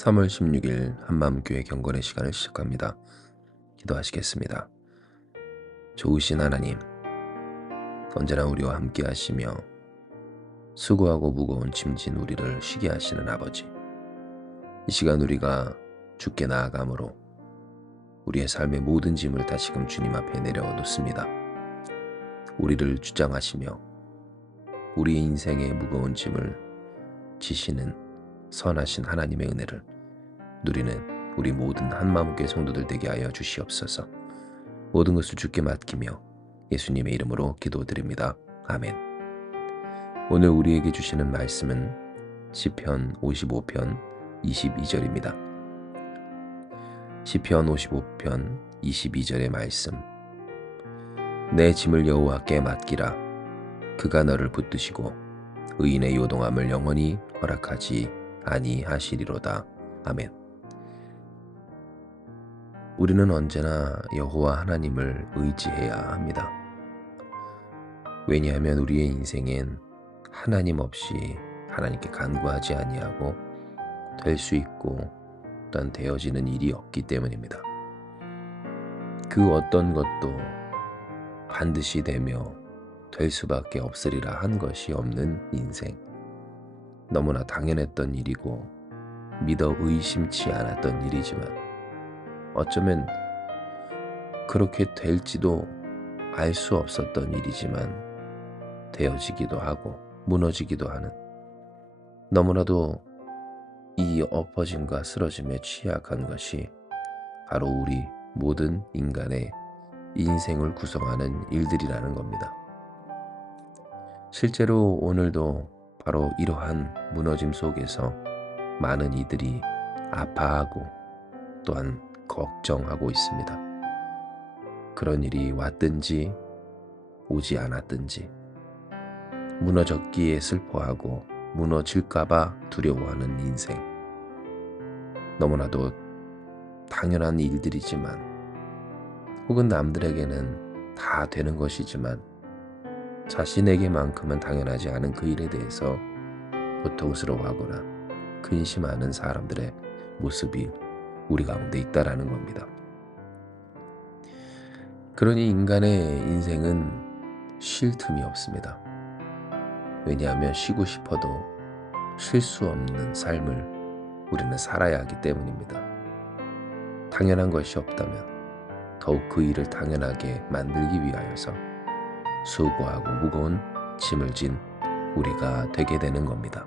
3월 16일 한마음교회 경건의 시간을 시작합니다. 기도하시겠습니다. 좋으신 하나님, 언제나 우리와 함께 하시며 수고하고 무거운 짐진 우리를 쉬게 하시는 아버지, 이 시간 우리가 주께 나아감으로 우리의 삶의 모든 짐을 다시금 주님 앞에 내려놓습니다. 우리를 주장하시며 우리의 인생의 무거운 짐을 지시는 선하신 하나님의 은혜를 누리는 우리 모든 한마음교회 성도들 되게 하여 주시옵소서. 모든 것을 주께 맡기며 예수님의 이름으로 기도드립니다. 아멘. 오늘 우리에게 주시는 말씀은 시편 55편 22절입니다. 시편 55편 22절의 말씀. 내 짐을 여호와께 맡기라. 그가 너를 붙드시고 의인의 요동함을 영원히 허락하지 아니하시리로다. 아멘. 우리는 언제나 여호와 하나님을 의지해야 합니다. 왜냐하면 우리의 인생엔 하나님 없이 하나님께 간구하지 아니하고 될 수 있고 또한 되어지는 일이 없기 때문입니다. 그 어떤 것도 반드시 되며 될 수밖에 없으리라 한 것이 없는 인생. 너무나 당연했던 일이고 믿어 의심치 않았던 일이지만 어쩌면 그렇게 될지도 알 수 없었던 일이지만 되어지기도 하고 무너지기도 하는, 너무나도 이 엎어짐과 쓰러짐에 취약한 것이 바로 우리 모든 인간의 인생을 구성하는 일들이라는 겁니다. 실제로 오늘도 바로 이러한 무너짐 속에서 많은 이들이 아파하고 또한 걱정하고 있습니다. 그런 일이 왔든지 오지 않았든지 무너졌기에 슬퍼하고 무너질까봐 두려워하는 인생. 너무나도 당연한 일들이지만 혹은 남들에게는 다 되는 것이지만 자신에게만큼은 당연하지 않은 그 일에 대해서 고통스러워하거나 근심하는 사람들의 모습이 우리 가운데 있다라는 겁니다. 그러니 인간의 인생은 쉴 틈이 없습니다. 왜냐하면 쉬고 싶어도 쉴 수 없는 삶을 우리는 살아야 하기 때문입니다. 당연한 것이 없다면 더욱 그 일을 당연하게 만들기 위하여서 수고하고 무거운 짐을 진 우리가 되게 되는 겁니다.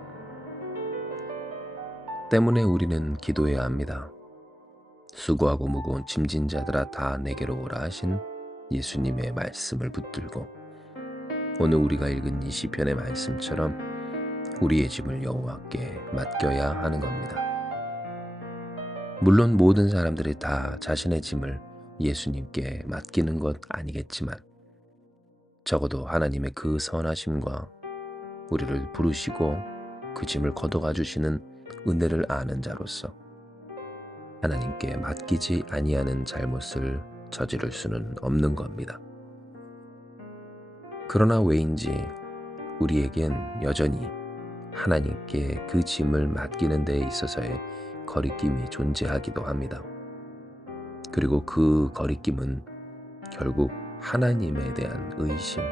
때문에 우리는 기도해야 합니다. 수고하고 무거운 짐진 자들아 다 내게로 오라 하신 예수님의 말씀을 붙들고 오늘 우리가 읽은 이 시편의 말씀처럼 우리의 짐을 여호와께 맡겨야 하는 겁니다. 물론 모든 사람들이 다 자신의 짐을 예수님께 맡기는 것 아니겠지만 적어도 하나님의 그 선하심과 우리를 부르시고 그 짐을 걷어가 주시는 은혜를 아는 자로서 하나님께 맡기지 아니하는 잘못을 저지를 수는 없는 겁니다. 그러나 왜인지 우리에겐 여전히 하나님께 그 짐을 맡기는 데 있어서의 거리낌이 존재하기도 합니다. 그리고 그 거리낌은 결국 하나님에 대한 의심,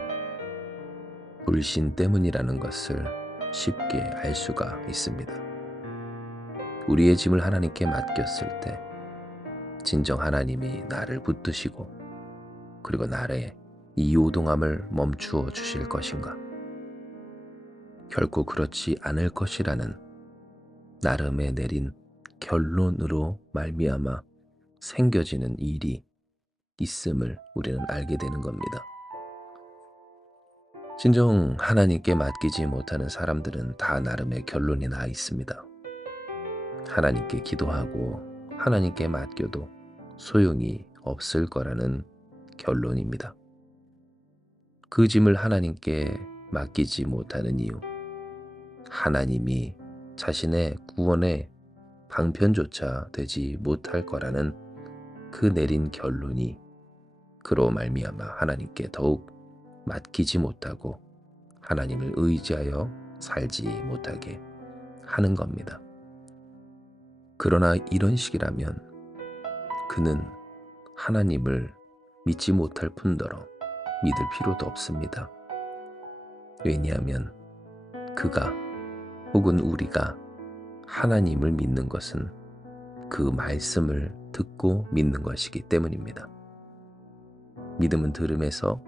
불신 때문이라는 것을 쉽게 알 수가 있습니다. 우리의 짐을 하나님께 맡겼을 때 진정 하나님이 나를 붙드시고 그리고 나의 이 요동함을 멈추어 주실 것인가? 결코 그렇지 않을 것이라는 나름의 내린 결론으로 말미암아 생겨지는 일이 있음을 우리는 알게 되는 겁니다. 진정 하나님께 맡기지 못하는 사람들은 다 나름의 결론이 나 있습니다. 하나님께 기도하고 하나님께 맡겨도 소용이 없을 거라는 결론입니다. 그 짐을 하나님께 맡기지 못하는 이유, 하나님이 자신의 구원의 방편조차 되지 못할 거라는 그 내린 결론이 그로 말미암아 하나님께 더욱 맡기지 못하고 하나님을 의지하여 살지 못하게 하는 겁니다. 그러나 이런 식이라면 그는 하나님을 믿지 못할 뿐더러 믿을 필요도 없습니다. 왜냐하면 그가 혹은 우리가 하나님을 믿는 것은 그 말씀을 듣고 믿는 것이기 때문입니다. 믿음은 들음에서,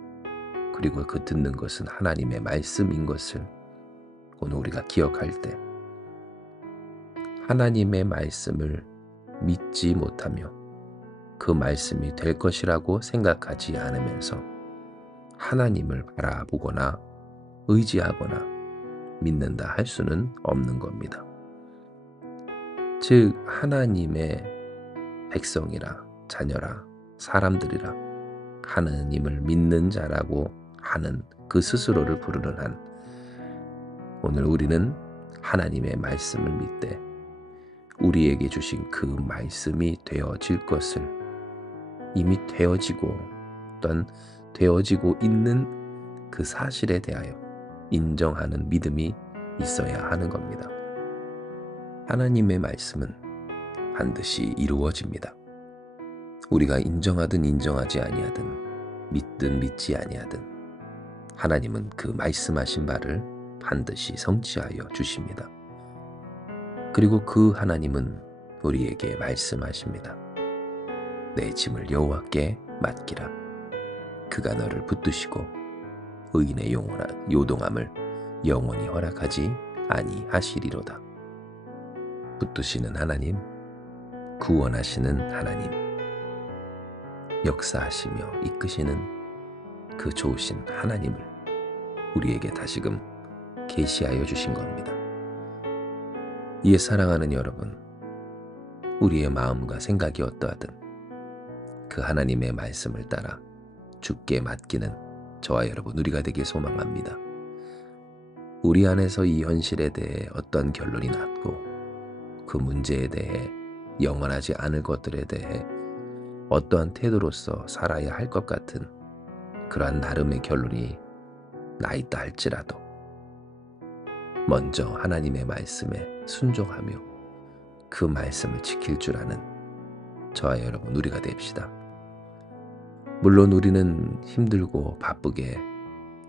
그리고 그 듣는 것은 하나님의 말씀인 것을 오늘 우리가 기억할 때, 하나님의 말씀을 믿지 못하며 그 말씀이 될 것이라고 생각하지 않으면서 하나님을 바라보거나 의지하거나 믿는다 할 수는 없는 겁니다. 즉 하나님의 백성이라, 자녀라, 사람들이라, 하나님을 믿는 자라고 하는 그 스스로를 부르는 한, 오늘 우리는 하나님의 말씀을 믿되 우리에게 주신 그 말씀이 되어질 것을 이미 되어지고 또한 되어지고 있는 그 사실에 대하여 인정하는 믿음이 있어야 하는 겁니다. 하나님의 말씀은 반드시 이루어집니다. 우리가 인정하든 인정하지 아니하든, 믿든 믿지 아니하든 하나님은 그 말씀하신 바를 반드시 성취하여 주십니다. 그리고 그 하나님은 우리에게 말씀하십니다. 내 짐을 여호와께 맡기라. 그가 너를 붙드시고 의인의 요동함을 영원히 허락하지 아니하시리로다. 붙드시는 하나님, 구원하시는 하나님, 역사하시며 이끄시는 그 좋으신 하나님을 우리에게 다시금 계시하여 주신 겁니다. 이에 사랑하는 여러분, 우리의 마음과 생각이 어떠하든 그 하나님의 말씀을 따라 주께 맡기는 저와 여러분 우리가 되길 소망합니다. 우리 안에서 이 현실에 대해 어떤 결론이 났고 그 문제에 대해, 영원하지 않을 것들에 대해 어떠한 태도로서 살아야 할 것 같은 그러한 나름의 결론이 나 있다 할지라도 먼저 하나님의 말씀에 순종하며 그 말씀을 지킬 줄 아는 저와 여러분 우리가 됩시다. 물론 우리는 힘들고 바쁘게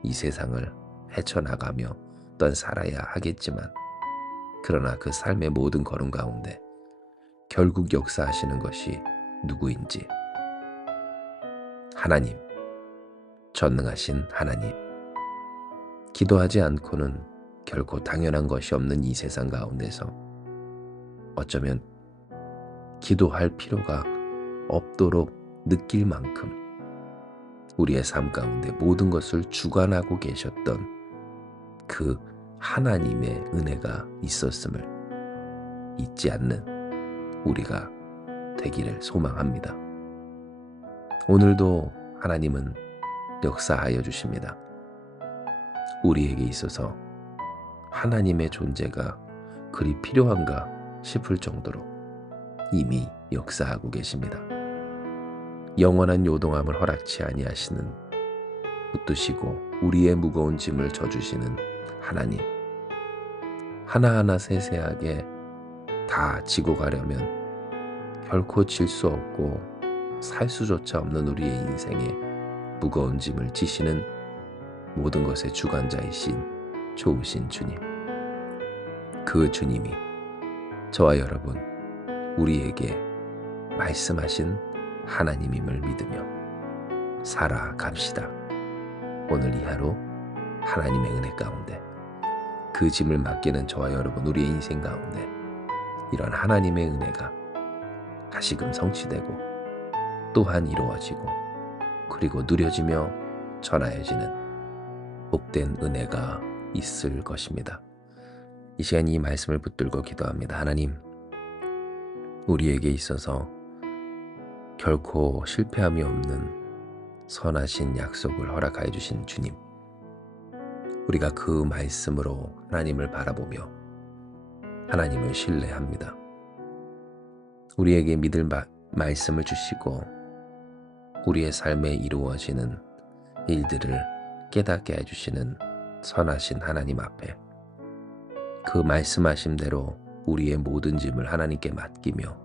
이 세상을 헤쳐나가며 또한 살아야 하겠지만, 그러나 그 삶의 모든 걸음 가운데 결국 역사하시는 것이 누구인지, 하나님, 전능하신 하나님, 기도하지 않고는 결코 당연한 것이 없는 이 세상 가운데서 어쩌면 기도할 필요가 없도록 느낄 만큼 우리의 삶 가운데 모든 것을 주관하고 계셨던 그 하나님의 은혜가 있었음을 잊지 않는 우리가 되기를 소망합니다. 오늘도 하나님은 역사하여 주십니다. 우리에게 있어서 하나님의 존재가 그리 필요한가 싶을 정도로 이미 역사하고 계십니다. 영원한 요동함을 허락치 아니하시는, 붙드시고 우리의 무거운 짐을 져주시는 하나님, 하나하나 세세하게 다 지고 가려면 결코 질 수 없고 살 수조차 없는 우리의 인생에 무거운 짐을 지시는 모든 것의 주관자이신 좋으신 주님, 그 주님이 저와 여러분 우리에게 말씀하신 하나님임을 믿으며 살아갑시다. 오늘 이 하루 하나님의 은혜 가운데 그 짐을 맡기는 저와 여러분 우리의 인생 가운데 이런 하나님의 은혜가 다시금 성취되고 또한 이루어지고 그리고 누려지며 전하여지는 복된 은혜가 있을 것입니다. 이 시간 이 말씀을 붙들고 기도합니다. 하나님, 우리에게 있어서 결코 실패함이 없는 선하신 약속을 허락하여 주신 주님, 우리가 그 말씀으로 하나님을 바라보며 하나님을 신뢰합니다. 우리에게 믿을 말씀을 주시고 우리의 삶에 이루어지는 일들을 깨닫게 해주시는 선하신 하나님 앞에 그 말씀하신 대로 우리의 모든 짐을 하나님께 맡기며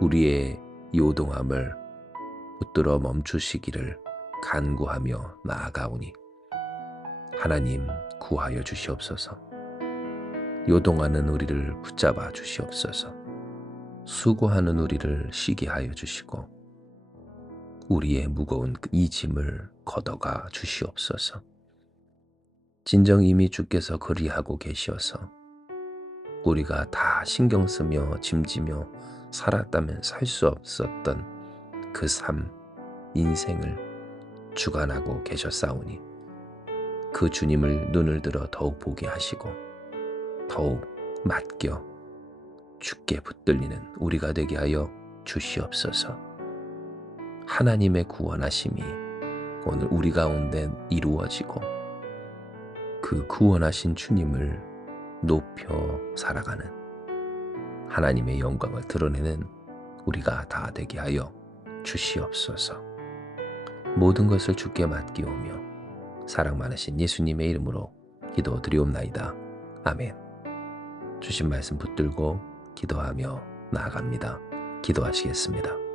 우리의 요동함을 붙들어 멈추시기를 간구하며 나아가오니 하나님 구하여 주시옵소서. 요동하는 우리를 붙잡아 주시옵소서. 수고하는 우리를 쉬게 하여 주시고 우리의 무거운 이 짐을 걷어가 주시옵소서. 진정 이미 주께서 그리하고 계시어서 우리가 다 신경 쓰며 짐지며 살았다면 살 수 없었던 그 삶, 인생을 주관하고 계셨사오니 그 주님을 눈을 들어 더욱 보게 하시고 더욱 맡겨 주께 붙들리는 우리가 되게 하여 주시옵소서. 하나님의 구원하심이 오늘 우리 가운데 이루어지고 그 구원하신 주님을 높여 살아가는 하나님의 영광을 드러내는 우리가 다 되게 하여 주시옵소서. 모든 것을 주께 맡기오며 사랑 많으신 예수님의 이름으로 기도드리옵나이다. 아멘. 주신 말씀 붙들고 기도하며 나아갑니다. 기도하시겠습니다.